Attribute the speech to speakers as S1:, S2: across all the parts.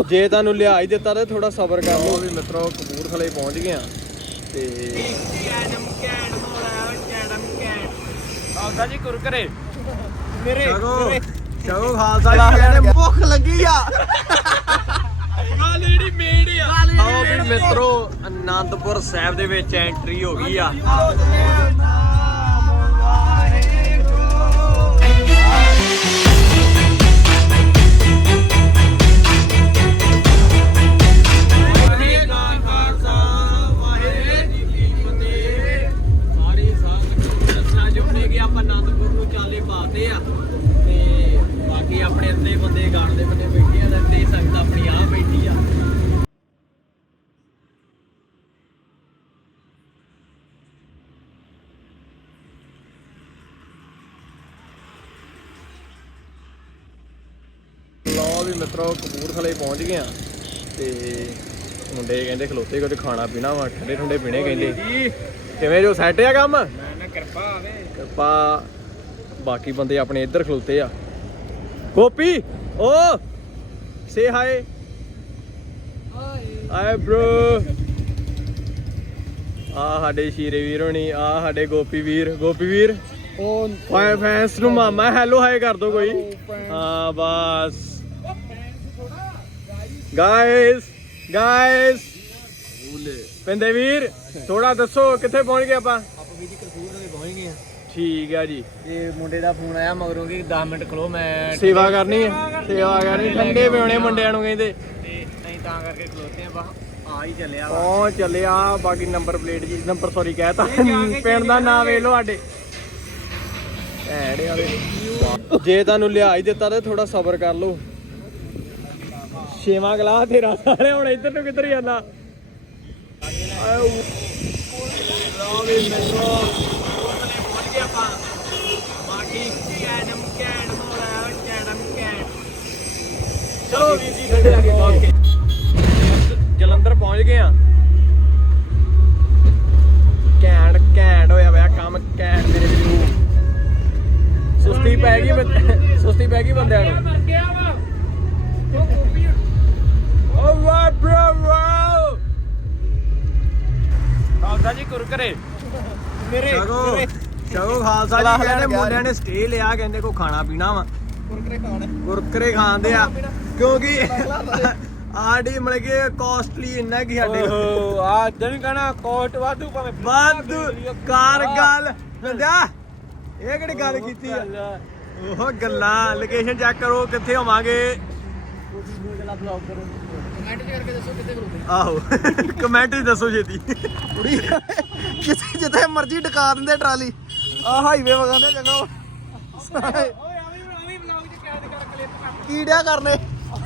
S1: ਜੇ ਤੁਹਾਨੂੰ ਲਿਆ ਹੀ ਦਿੱਤਾ ਤੇ ਥੋੜਾ ਸਬਰ ਕਰ ਲਓ ਵੀ ਮਿੱਤਰੋ ਕਪੂਰਥਲੇ ਪਹੁੰਚ ਗਏ ਆ ਤੇ ਆਉਂਦਾ ਜੀ ਕੁਰਕਰੇ ਮੇਰੇ ਚਲੋ ਖਾਲਸਾ ਜੀ ਭੁੱਖ ਲੱਗੀ ਆ ਗੱਲ ਜਿਹੜੀ ਮੇਨ ਆ ਆਓ ਵੀ ਮਿੱਤਰੋ ਆਨੰਦਪੁਰ ਸਾਹਿਬ ਦੇ ਵਿੱਚ ਐਂਟਰੀ ਹੋ ਗਈ ਆ ਆਪਣੇ ਅੱਧੇ ਬੰਦੇ ਗਾਣ ਦੇ ਬੰਦੇ ਬੈਠੇ ਆ ਤੇ ਸੰਗਤ ਆਪਣੀ ਆ ਬੈਠੀ ਆ ਲਓ ਵੀ ਮਿੱਤਰੋ ਕਪੂਰਥਲੇ ਪਹੁੰਚ ਗਏ ਆ ਤੇ ਮੁੰਡੇ ਕਹਿੰਦੇ ਖਲੋਤੇ ਕੁਝ ਖਾਣਾ ਪੀਣਾ ਵਾ ਠੰਡੇ ਠੰਡੇ ਪੀਣੇ ਕਹਿੰਦੇ ਕਿਵੇਂ ਜੋ ਸੈੱਟ ਆ ਕੰਮ ਮੈਂ ਕਿਰਪਾ ਆਵੇ ਕਿਰਪਾ ਬਾਕੀ ਬੰਦੇ ਆਪਣੇ ਇੱਧਰ ਖਲੋਤੇ ਆ Gopi, oh, say hi. Hi, bro. ਸਾਡੇ ਸ਼ੀਰੇ ਵੀਰ ਹੋਣੀ ਸਾਡੇ ਗੋਪੀ ਵੀਰ ਉਹ ਫੈਨਸ ਨੂੰ ਮਾਮਾ ਹੈਲੋ ਹਾਈ ਕਰ ਦੋ ਕੋਈ ਬਸ ਗਾਇਸ ਪਿੰਦੇ ਵੀਰ ਥੋੜਾ ਦੱਸੋ ਕਿੱਥੇ ਪਹੁੰਚ ਗਏ ਆਪਾਂ ਵੀ ਜੀ ਕਪੂਰਥਲੇ ਪਹੁੰਚ ਗਏ ਆ ਠੀਕ ਆ ਜੀ ਇਹ ਮੁੰਡੇ ਦਾ ਫੋਨ ਆਇਆ ਮਗਰੋਂ ਕਿ 10 ਮਿੰਟ ਖਲੋ ਮੈਂ ਸੇਵਾ ਕਰਨੀ ਹੈ ਠੰਡੇ ਪਿਉਣੇ ਮੁੰਡਿਆਂ ਨੂੰ ਕਹਿੰਦੇ ਤੇ ਅਸੀਂ ਤਾਂ ਕਰਕੇ ਖਲੋਤੇ ਆ ਬਸ ਆ ਹੀ ਚੱਲਿਆ ਵਾ ਚੱਲਿਆ ਬਾਕੀ ਨੰਬਰ ਪਲੇਟ ਜੀ ਨੰਬਰ ਸੌਰੀ ਕਹਿਤਾ ਪਿੰਡ ਦਾ ਨਾਮ ਵੇਖ ਲਓ ਸਾਡੇ ਐੜੇ ਵਾਲੇ ਜੇ ਤੁਹਾਨੂੰ ਲਿਆ ਹੀ ਦਿੱਤਾ ਤੇ ਥੋੜਾ ਸਬਰ ਕਰ ਲਓ ਛੇਵਾਂ ਗਲਾਸ ਤੇਰਾ ਸਾਰੇ ਹੁਣ ਇੱਧਰ ਨੂੰ ਕਿੱਧਰ ਜਾਂਦਾ ਆਓ ਆਪਾਂ ਬਾਕੀ ਚਲੋ ਵੀਰ ਜੀ ਠੰਡੇ ਆ ਗਏ ਓਕੇ ਜਲੰਧਰ ਪਹੁੰਚ ਗਏ ਆ ਘੈਂਟ ਹੋਇਆ ਪਿਆ ਕੰਮ ਘੈਂਟ ਮੇਰੇ ਵੀਰੋ ਸੁਸਤੀ ਪੈ ਗਈ ਬੰਦਿਆਂ ਨੂੰ ਓ ਵਾਹ ਬ੍ਰੋ ਆਉਂਦਾ ਜੀ ਕੁਰਕਰੇ ਮੇਰੇ ਚਲੋ ਖਾਲਸਾ ਜੀ ਕਹਿੰਦੇ ਮੁੰਡਿਆਂ ਨੇ ਸਟੇ ਲਿਆ ਕਹਿੰਦੇ ਕੋ ਖਾਣਾ ਪੀਣਾ ਵਾ ਕੁਰਕਰੇ ਖਾਂਦੇ ਆ ਕਿਉਂਕਿ ਆੜੀ ਮਤਲਬ ਕਿ ਕਾਸਟਲੀ ਇੰਨਾ ਕੀ ਸਾਡੇ ਆ ਇਦਾਂ ਨਹੀਂ ਕਹਣਾ ਕੋਸਟ ਵਾਧੂ ਭਾਵੇਂ ਵਾਧੂ ਕਾਰ ਗੱਲ ਬੰਦਿਆ ਇਹ ਕਿਹੜੀ ਗੱਲ ਕੀਤੀ ਆ ਉਹ ਗੱਲਾਂ ਲੋਕੇਸ਼ਨ ਚੈੱਕ ਕਰੋ ਕਿੱਥੇ ਹੋਵਾਂਗੇ ਕਮੈਂਟ ਕਰਕੇ ਦੱਸੋ ਕਿੱਥੇ ਖਲੋਤੇ ਆਹੋ ਕਮੈਂਟ ਹੀ ਦੱਸੋ ਛੇਤੀ ਕੁੜੀ ਕਿਤੇ ਜਿੱਥੇ ਮਰਜ਼ੀ ਟਿਕਾ ਦਿੰਦੇ ਟਰਾਲੀ ਆ ਹਾਈਵੇ ਵਗਾਉਂਦੇ ਜਗ੍ਹਾ ਓਏ ਆਵੀਂ ਵਲੌਗ ਚ ਕੈਦ ਕਰ ਕਲਿੱਪ ਕੀੜਿਆ ਕਰਨੇ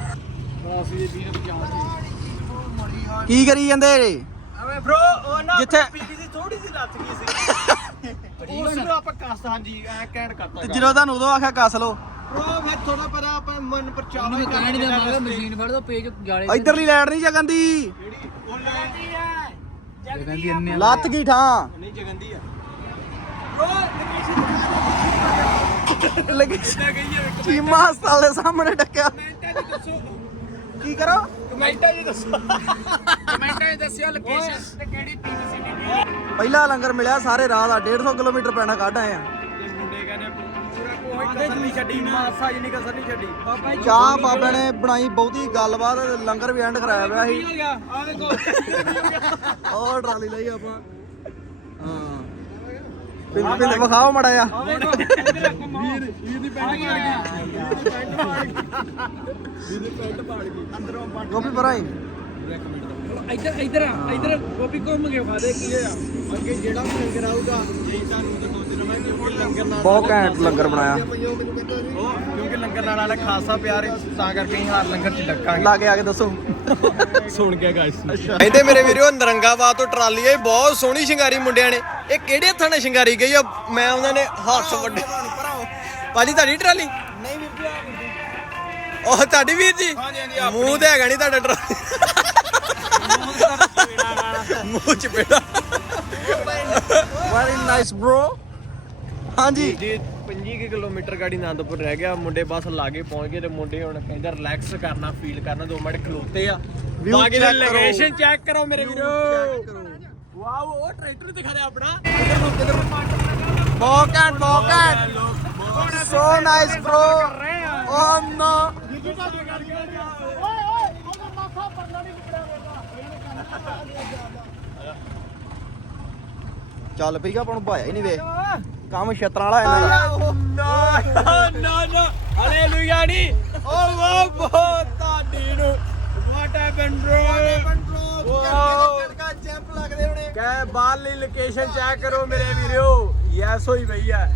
S1: ਕੀ ਕਰੀ ਜਾਂਦੇ ਓਏ ਬ్రో ਉਹ ਨਾ ਪੀਪੀ ਦੀ ਥੋੜੀ ਜਿਹੀ ਲੱਥ ਗਈ ਸੀ ਉਸ ਨੂੰ ਆਪਾਂ ਕੱਸ ਹਾਂਜੀ ਐ ਕੈਂਡ ਕਰਤਾ ਜਦੋਂ ਤੁਹਾਨੂੰ ਉਦੋਂ ਆਖਿਆ ਕੱਸ ਲਓ ਬ్రో ਫਿਰ ਥੋੜਾ ਪਰਾ ਆਪਾਂ ਮਨ ਪਰਚਾਵਾ ਹੀ ਕਹਿਣ ਦਾ ਮਤਲਬ ਮਸ਼ੀਨ ਫੜ ਦੋ ਪੇਜ ਜਾਲੇ ਇਧਰਲੀ ਲਾਈਟ ਨਹੀਂ ਜਗੰਦੀ ਕਿਹੜੀ ਉਹ ਜਗੰਦੀ ਹੈ ਜਗੰਦੀ ਇੰਨੇ ਲੱਤ ਗਈ ਠਾਂ ਨਹੀਂ ਜਗੰਦੀ ਆ ਚੀਮਾ ਹਸਪਤਾਲ ਦੇ ਸਾਹਮਣੇ ਟੱਕਿਆ ਕੀ ਕਰੋ ਕਮੈਂਟਾਂ 'ਚ ਦੱਸਿਓ ਲੋਕੇਸ਼ਨ ਤੇ ਕਿਹੜੀ ਪੀਵੀਸੀ ਪਹਿਲਾ ਲੰਗਰ ਮਿਲਿਆ ਸਾਰੇ ਰਾਤ ਦਾ 150 ਕਿਲੋਮੀਟਰ ਪੈਣਾ ਕੱਢ ਆਏ ਆ ਤੇ ਮੁੰਡੇ ਕਹਿੰਦੇ ਪੂਰਾ ਕੋਈ ਕਸਰ ਨਹੀਂ ਛੱਡੀ ਮਾਸਾ ਜਿੰਨੀ ਕਸਰ ਨਹੀਂ ਛੱਡੀ ਚਾਹ ਬਾਬੇ ਨੇ ਬਣਾਈ ਬਹੁਤੀ ਗੱਲਬਾਤ ਲੰਗਰ ਵੀ ਐਂਡ ਕਰਾਇਆ ਪਿਆ ਸੀ ਆ ਦੇਖੋ ਉਹ ਟਰਾਲੀ ਲਈ ਆਪਾਂ ਹਾਂ ਪਿੰਡ ਵਿਖਾਓ ਮੜਾ ਆ ਵੀਰ ਦੀ ਪੈਂਟ ਪਾੜ ਗਈ ਅੰਦਰੋਂ ਗੋਪੀ ਪਰਾਈ ਇੱਧਰ ਗੋਪੀ ਘੁੰਮ ਕੇ ਫਾਦੇ ਕੀ ਹੋਇਆ ਅੱਗੇ ਜਿਹੜਾ ਲੰਗਰ ਆਊਗਾ ਜੇ ਤੁਹਾਨੂੰ ਤਾਂ ਸੋਚ ਰਹਾ ਕਿ ਲੰਗਰ ਨਾਲ ਬਹੁਤ ਘੈਂਟ ਲੰਗਰ ਬਣਾਇਆ ਕਿਉਂਕਿ ਲੰਗਰ ਨਾਲ ਵਾਲਾ ਖਾਸਾ ਪਿਆਰ ਤਾਂ ਕਰਕੇ ਹਰ ਲੰਗਰ ਚ ਡੱਕਾਂਗੇ ਲਾ ਕੇ ਆ ਕੇ ਦੱਸੋ ਸੁਣ ਗਿਆ ਗਾਇਸ ਕਹਿੰਦੇ ਮੇਰੇ ਵੀਰੋ ਨਰੰਗਾਬਾਦ ਤੋਂ ਟਰਾਲੀ ਆਈ ਬਹੁਤ ਸੋਹਣੀ ਸ਼ਿੰਗਾਰੀ ਮੁੰਡਿਆਂ ਨੇ ਇਹ ਕਿਹੜੇ ਹੱਥਾਂ ਨਾਲ ਸ਼ਿੰਗਾਰੀ ਗਈ ਆ ਮੈਂ ਉਹਨਾਂ ਨੇ ਹੱਥ ਵੱਡੇ ਭਾਜੀ ਤੁਹਾਡੀ ਟਰਾਲੀ ਨਹੀਂ ਵੀਰ ਜੀ ਉਹ ਤੁਹਾਡੀ ਵੀਰ ਜੀ ਮੂੰਹ ਤੇ ਹੈਗਾ ਨਹੀਂ ਤੁਹਾਡਾ ਟਰਾਲੀ ਮੂੰਹ ਚ ਪੇੜਾ ਵੈਰੀ ਨਾਈਸ ਬ੍ਰੋ ਹਾਂਜੀ
S2: 25 ਕਿਲੋਮੀਟਰ ਗਾੜੀ ਆਨੰਦਪੁਰ ਰਹਿ ਗਿਆ। ਮੁੰਡੇ ਬਸ ਲਾਗੇ ਪਹੁੰਚ ਗਏ ਤੇ ਮੁੰਡੇ ਹੁਣ ਕਹਿੰਦੇ ਰਿਲੈਕਸ ਕਰਨਾ, ਫੀਲ ਕਰਨਾ। 2 ਮਿੰਟ ਖਲੋਤੇ ਆ। ਬਾਕੀ ਦੀ ਲੋਕੇਸ਼ਨ ਚੈੱਕ ਕਰੋ ਮੇਰੇ ਵੀਰੋ। ਵਾਓ, ਉਹ ਟਰੈਕਟਰ ਦਿਖਾ ਦੇ ਆਪਣਾ।
S1: ਬਹੁਤ ਸੋ ਨਾਈਸ bro। ਓ ਨੋ ਚੱਲ ਪਈਗਾ, ਆਪਾਂ ਨੂੰ ਭਾਇਆ ਹੀ ਨਹੀਂ ਵੇ ਕੰਮ ਛਤਰਾਂ ਵਾਲਾ ਇਹਨਾਂ ਦਾ।
S2: ਨਾ ਹਾਲੇਲੂਇਆ ਨਹੀਂ। ਓ ਵਾਹ, ਬਹੁਤ ਤੁਹਾਡੀ ਨੂੰ ਵਾਟ ਹੈਪਨ bro।
S1: ਜੰਪ ਲੱਗਦੇ ਹੋਣੇ।
S2: ਕਹੇ ਬਾਹਰਲੀ ਲੋਕੇਸ਼ਨ ਚੈੱਕ ਕਰੋ ਮੇਰੇ ਵੀਰੋ। ਯੈਸ ਹੋਈ ਪਈ ਆ।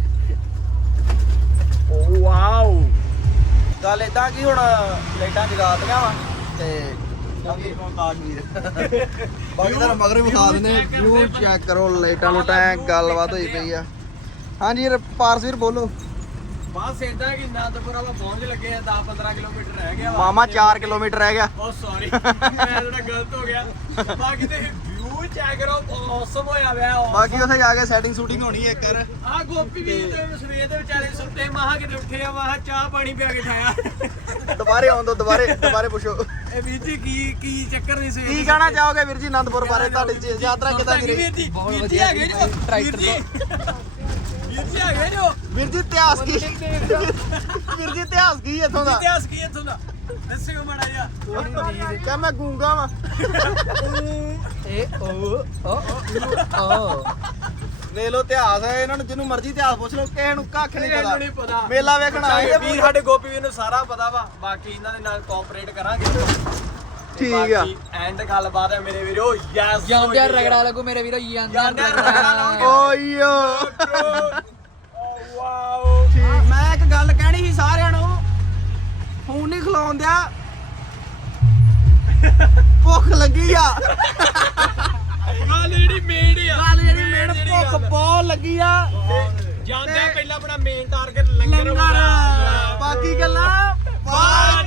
S2: ਓ ਵਾਓ,
S1: ਗੱਲ ਇਦਾਂ ਕੀ ਹੁਣ ਲਾਈਟਾਂ ਜਗਾਤੀਆਂ ਵਾ ਤੇ ਬਾਕੀ ਤੁਹਾਨੂੰ ਮਗਰ ਵੀ ਵਿਖਾ ਦਿੰਦੇ। ਵਿਊ ਚੈੱਕ ਕਰੋ, ਲਾਈਟਾਂ ਲੂਟਾਂ ਗੱਲਬਾਤ ਹੋਈ ਪਈ ਆ। ਹਾਂਜੀ ਪਾਰਸਵੀਰ ਬੋਲੋ।
S2: ਬਸ ਇਦਾਂ ਕਿ ਆਨੰਦਪੁਰ ਆਪਾਂ ਪਹੁੰਚ ਲੱਗੇ ਆ। 10-15 ਕਿਲੋਮੀਟਰ ਰਹਿ ਗਿਆ ਵਾ।
S1: ਮਾਮਾ 4 ਕਿਲੋਮੀਟਰ ਰਹਿ ਗਿਆ।
S2: ਓ ਸੌਰੀ, ਮੈਂ ਥੋੜਾ ਗਲਤ ਹੋ ਗਿਆ। ਬਾਕੀ ਤੇ ਵਿਊ ਚੈੱਕ ਕਰੋ, ਔਸਮ ਹੋਇਆ ਪਿਆ।
S1: ਬਾਕੀ ਉੱਥੇ ਜਾ ਕੇ ਸੈਟਿੰਗ ਸ਼ੂਟਿੰਗ ਹੋਣੀ ਹੈ ਇੱਕ ਵਾਰ।
S2: ਆ ਗੋਪੀ ਵੀ ਤੇ ਸਵੇਰ ਦੇ ਵਿਚਾਰੇ ਸੁੱਤੇ, ਮਾਹਾ ਕਿਤੇ ਉੱਠੇ ਆ, ਮਾਹਾ ਚਾਹ ਪਾਣੀ ਪਿਆ ਕੇ ਠਾਇਆ।
S1: ਦੁਬਾਰੇ ਆਉਣ ਦੋ, ਦੁਬਾਰੇ ਪੁੱਛੋ
S2: ਇਹ ਵੀਰ ਜੀ ਕੀ ਚੱਕਰ ਨਹੀਂ ਸਵੇਰ
S1: ਕੀ ਕਹਿਣਾ ਚਾਹੋਗੇ ਵੀਰ ਜੀ ਆਨੰਦਪੁਰ ਬਾਰੇ? ਤੁਹਾਡੀ ਯਾਤਰਾ ਕਿੱਦਾਂ ਦੀ ਰਹੀ?
S2: ਵੀਰ ਜੀ ਹੈਗੇ ਜੋ ਟਰੈਕਟਰ ਵੀਰ ਜੀ ਹੈਗੇ ਜੋ
S1: ਵੀਰ ਜੀ ਇਤਿਹਾਸ ਕੀ? ਵੀਰ ਜੀ ਇਤਿਹਾਸ ਕੀ ਇੱਥੋਂ ਦਾ?
S2: ਇਤਿਹਾਸ ਕੀ ਇੱਥੋਂ ਦਾ ਦੱਸਿਓ ਮਾੜਾ ਜਿਹਾ।
S1: ਕਿਆ ਮੈਂ ਗੂੰਗਾ ਵਾ? ਲੈ ਲੋ ਇਤਿਹਾਸ ਹੈ ਇਹਨਾਂ ਨੂੰ, ਜਿਹਨੂੰ ਮਰਜ਼ੀ ਇਤਿਹਾਸ ਪੁੱਛ ਲਓ, ਕਿਸੇ ਨੂੰ ਕੱਖ ਨਹੀਂ ਪਤਾ। ਮੇਲਾ ਵੇਖਣ ਆਏ
S2: ਵੀਰ ਸਾਡੇ ਗੋਪੀ ਵੀਰ ਨੂੰ ਸਾਰਾ ਪਤਾ ਵਾ। ਬਾਕੀ ਇਹਨਾਂ ਦੇ ਨਾਲ ਕੋਆਪਰੇਟ ਕਰਾਂਗੇ।
S1: ਠੀਕ ਆ।
S2: ਐਂਡ ਗੱਲਬਾਤ ਹੈ ਮੇਰੇ ਵੀਰੋ। ਯੈਸ
S3: ਜਾਂਦਿਆ ਰਗੜਾ ਲੱਗੂ ਮੇਰੇ ਵੀਰੋ।
S2: ਜਾਂਦਿਆ ਰਗੜਾ ਲਾਉਂਗੇ।
S1: ਓਯੋ
S2: ਵਾਓ,
S1: ਮੈਂ ਇੱਕ ਗੱਲ ਕਹਿਣੀ ਸੀ ਸਾਰਿਆਂ ਨੂੰ, ਫੋਨ ਨਹੀਂ ਖਲਾਉਣ ਦਿਆ, ਭੁੱਖ ਲੱਗੀ ਆ।
S2: ਗੱਲ ਜਿਹੜੀ ਮੇਨ ਆ,
S1: ਗੱਲ ਜਿਹੜੀ ਮੇਨ, ਭੁੱਖ ਬਹੁਤ ਲੱਗੀ ਆ।
S2: ਜਾਂਦਿਆ ਪਹਿਲਾਂ ਆਪਣਾ ਮੇਨ ਟਾਰਗੇਟ ਲੰਗਰ।
S1: ਬਾਕੀ ਗੱਲਾਂ ਬਾਅਦ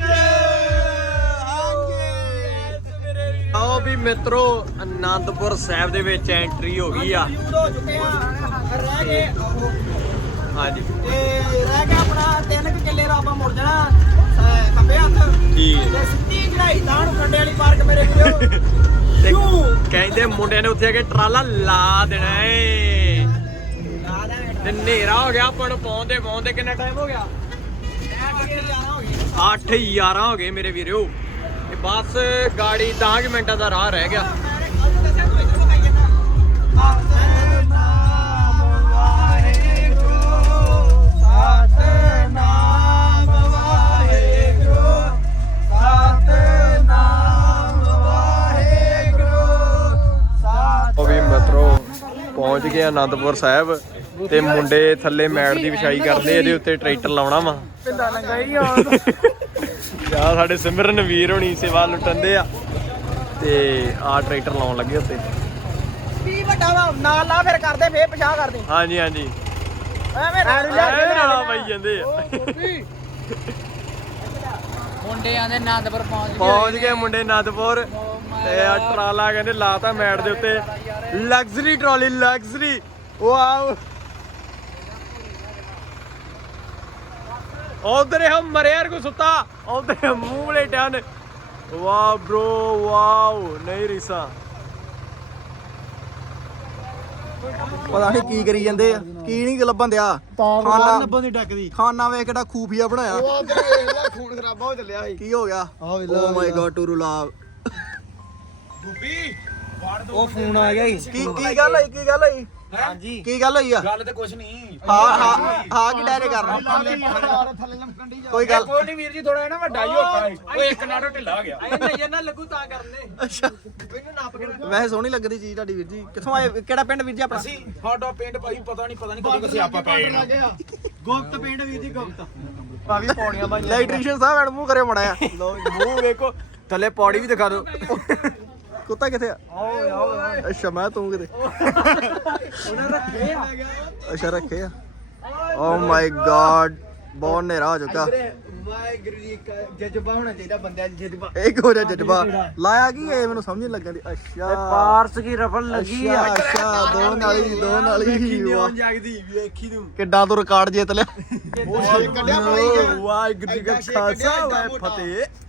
S2: ਆਓ ਵੀ ਮਿੱਤਰੋ, ਆਨੰਦਪੁਰ ਸਾਹਿਬ ਦੇ ਵਿੱਚ ਐਂਟਰੀ ਹੋ ਗਈ ਆ।
S1: ਹੋ ਚੁੱਕੇ ਆ। ਰਹਿ ਗਏ
S2: ਹਾਂਜੀ,
S1: ਤੇ ਰਹਿ ਗਿਆ ਆਪਣਾ 3 ਕਿੱਲੇ ਦਾ, ਆਪਾਂ ਮੁੜ ਜਾਣਾ ਖੱਬੇ ਹੱਥ
S2: ਠੀਕ
S1: ਤੇ ਸਿੱਧੀ ਚੜਾਈ ਤਾਂ ਨੂੰ ਕੰਡੇ ਵਾਲੀ ਪਾਰਕ ਮੇਰੇ ਵੀਰੋ।
S2: ਤੇ ਕਹਿੰਦੇ ਮੁੰਡਿਆਂ ਨੇ ਉੱਥੇ ਆ ਕੇ ਟਰਾਲਾ ਲਾ ਦੇਣਾ ਏ। ਤੇ ਹਨੇਰਾ ਹੋ ਗਿਆ ਆਪਾਂ ਨੂੰ ਪਹੁੰਚਦੇ ਕਿੰਨਾ ਟਾਈਮ ਹੋ ਗਿਆ? 8-11 ਹੋ ਗਏ ਮੇਰੇ ਵੀਰੋ। ਤੇ ਬਸ ਗਾੜੀ 10 ਮਿੰਟਾਂ ਦਾ ਰਾਹ ਰਹਿ ਗਿਆ। ਉਹ ਵੀ ਮਿੱਤਰੋ ਪਹੁੰਚ ਗਏ ਆਨੰਦਪੁਰ ਸਾਹਿਬ ਤੇ ਮੁੰਡੇ ਥੱਲੇ ਮੈਟ ਦੀ ਵਿਛਾਈ ਕਰਦੇ, ਇਹਦੇ ਉੱਤੇ ਟਰੈਕਟਰ ਲਾਉਣਾ ਵਾ। ਯਾ ਸਾਡੇ ਸਿਮਰਨ ਵੀਰ ਹੋਣੀ ਸੇਵਾ ਲੁੱਟਣਦੇ ਆ ਤੇ ਆਹ ਟਰੈਕਟਰ ਲਾਉਣ ਲੱਗੇ ਉੱਤੇ।
S1: ਕੀ ਵੱਡਾ ਵਾ ਨਾਲ ਲਾ, ਫਿਰ ਕਰਦੇ ਫੇਰ ਪਿਛਾਂ ਕਰਦੇ।
S2: ਹਾਂਜੀ ਹਾਂਜੀ,
S1: ਐਵੇਂ
S2: ਨਾਲ ਪਾਈ ਜਾਂਦੇ ਆ।
S3: ਮੁੰਡਿਆਂ ਦੇ ਆਨੰਦਪੁਰ
S2: ਪਹੁੰਚ ਗਏ ਮੁੰਡੇ ਆਨੰਦਪੁਰ ਤੇ ਆ ਟਰਾਲਾ ਕਹਿੰਦੇ ਲਾਤਾ ਮੈਟ ਦੇ ਉੱਤੇ। Luxury trolley, luxury. ਵਾਓ, ਉਧਰ ਇਹ ਮਰਿਆ ਕੋ ਸੁੱਤਾ, ਉਧਰ ਮੂੰਹ ਵਲੇਟਿਆ ਨੇ। ਵਾਓ ਬ్రో, ਵਾਓ, ਨਹੀਂ ਰੀਸਾ।
S1: ਪਤਾ ਨਹੀਂ ਕੀ ਕਰੀ ਜਾਂਦੇ ਆ, ਕੀ ਨਹੀਂ ਲੱਭਣ ਦਿਆ। ਖਾਣਾ ਲੱਭਣ ਦੀ ਡੱਕਦੀ, ਖਾਣਾ ਵੇਖ ਕਿਹੜਾ ਖੂਫੀਆ ਬਣਾਇਆ। ਉਹ ਅੰਦਰ ਵੇਖ ਲੈ, ਖੂਨ ਖਰਾਬਾ ਹੋ ਚੱਲਿਆ ਸੀ। ਕੀ ਹੋ ਗਿਆ? ਓ ਮਾਈ ਗॉड, ਟੂ ਰੂਲਾਵ
S2: ਗੋਪੀ
S1: ਉਹ ਫੋਨ ਆ ਗਿਆ ਸੀ। ਕੀ ਗੱਲ ਹੋਈ? ਕੀ ਗੱਲ ਹੋਈ? ਹਾਂਜੀ, ਕੀ ਗੱਲ ਹੋਈ ਆ?
S2: ਗੱਲ ਤੇ ਕੁਛ ਨਹੀਂ।
S1: ਹਾਂ ਕੀ ਡਾਇਰੇ ਕਰਨਾ? ਕੋਈ ਗੱਲ
S2: ਕੋਈ ਨਹੀਂ ਵੀਰ ਜੀ, ਥੋੜਾ ਨਾ ਵੱਡਾ ਹੀ ਹੋਤਾ ਹੈ। ਓਏ ਇੱਕ ਨਾਟੋ ਢਿੱਲਾ ਆ ਗਿਆ। ਇਹ ਨਾ ਲੱਗੂ ਤਾਂ ਕਰਨੇ।
S1: ਅੱਛਾ,
S2: ਮੈਨੂੰ ਨਾਪ ਕੇ
S1: ਵੈਸੇ ਸੋਹਣੀ ਲੱਗਦੀ ਚੀਜ਼ ਤੁਹਾਡੀ ਵੀਰ ਜੀ। ਕਿੱਥੋਂ ਆਏ? ਕਿਹੜਾ ਪਿੰਡ ਵੀਰ ਜੀ ਆਪਣਾ?
S2: ਅਸੀਂ ਸਾਡਾ ਪਿੰਡ ਭਾਈ ਪਤਾ ਨਹੀਂ ਕਦੋਂ ਕਿਸੇ ਆਪਾਂ ਪੈ ਜਾਣਾ।
S1: ਗੁਪਤ ਪਿੰਡ ਵੀਰ ਜੀ, ਗੁਪਤ। ਭਾਵੇਂ ਪੌੜੀਆਂ ਬਾਈ ਇਲੈਕਟ੍ਰੀਸ਼ੀਅਨ ਸਾਹਿਬ ਐਡ ਮੂੰਹ ਕਰੇ ਮੜਾਇਆ।
S2: ਲੋ ਮੂੰਹ ਵੇਖੋ, ਥੱਲੇ ਪੌੜੀ ਵੀ ਦਿਖਾ ਦਿਓ।
S1: ਕੁੱਤਾ ਕਿੱਥੇ ਆ? ਅੱਛਾ, ਮੈਂ ਤੂੰ ਕਿਤੇ।
S2: ਉਹਨਾਂ ਰੱਖੇ ਆ।
S1: ਅੱਛਾ, ਰੱਖੇ ਆ। ਓ ਮਾਈ ਗॉड, ਬਹੁਤ ਹਨੇਰਾ ਹੋ ਚੁੱਕਾ
S2: ਵਾਹਿਗੁਰੂ ਜੀ ਕਾ ਜਜ਼ਬਾ ਹੋਣਾ ਚਾਹੀਦਾ ਬੰਦਿਆਂ 'ਚ ਜਜ਼ਬਾ
S1: ਇੱਕ ਹੋ ਜਾ ਜਜ਼ਬਾ ਲਾਇਆ ਕੀ ਇਹ ਮੈਨੂੰ ਸਮਝ ਨਹੀਂ ਲੱਗਦੀ ਅੱਛਾ
S2: ਪਾਰਸ ਕੀ ਰਫਲ ਲੱਗੀ ਆ
S1: ਅੱਛਾ ਦੋ ਨਾਲੀ ਵਾਹ
S2: ਜਾਗਦੀ ਵੇਖੀ ਤੂੰ
S1: ਕਿੱਡਾ ਤੂੰ ਰਿਕਾਰਡ ਜਿੱਤ ਲਿਆ
S2: ਉਹ ਸ਼ੇਕ ਕੱਢਿਆ ਪਾਈ ਵਾਹਿਗੁਰੂ ਜੀ ਕਾ ਖਾਲਸਾ ਵਾਹਿ ਫਤਿਹ